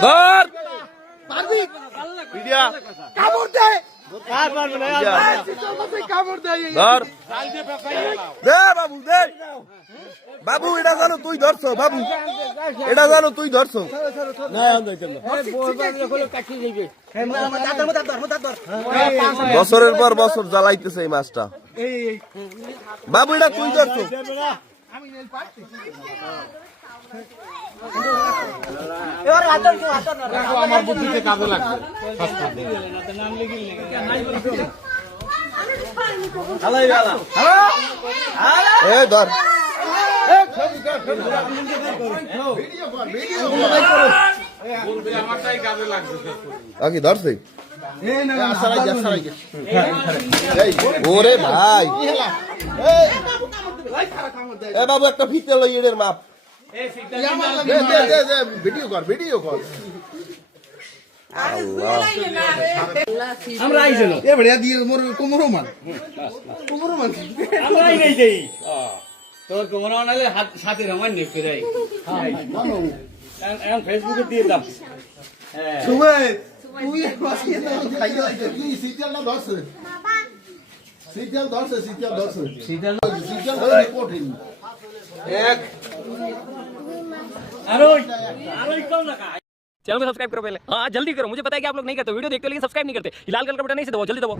ধর পারবি ভিডিয়া কামড় দে আর পারবে না কামড় দে ধর দে বাবু দে বাবু এটা জানো তুই ধরছো বাবু এটা জানো তুই ধরছো না দেখেন না বছরের পর বছর জ্বালাইতেছে এই মাছটা বাবু এটা তুই ধরছো আমার বুদ্ধিতে কাজে লাগবে এ ধর আমারটাই কাজে লাগছে কি ধরছে ওরে ভাই এ বাবু একটা ফিতে লই এর মাপ ভিডিও কর ভিডিও কর আমরা আইছিল এ বড়িয়া দিয়ে মোর কোমরো মান আমরা আই নাই দেই তোর কোমর আনালে হাত সাথে রমান নে ফিরাই এখন ফেসবুকে দিয়ে দাও হ্যাঁ সুবে তুই বসিয়ে দাও খাইয়া তুই সিরিয়াল না ধরছ সিরিয়াল ধরছ সিরিয়াল রিপোর্ট এক আরোই কম না चैनल को सब्सक्राइब करो पहले हाँ जल्दी करो मुझे पता है कि आप लोग नहीं करते वीडियो देखते हो लेकिन सब्सक्राइब नहीं करते लाल कलर का बटन नहीं से दबाओ जल्दी दबाओ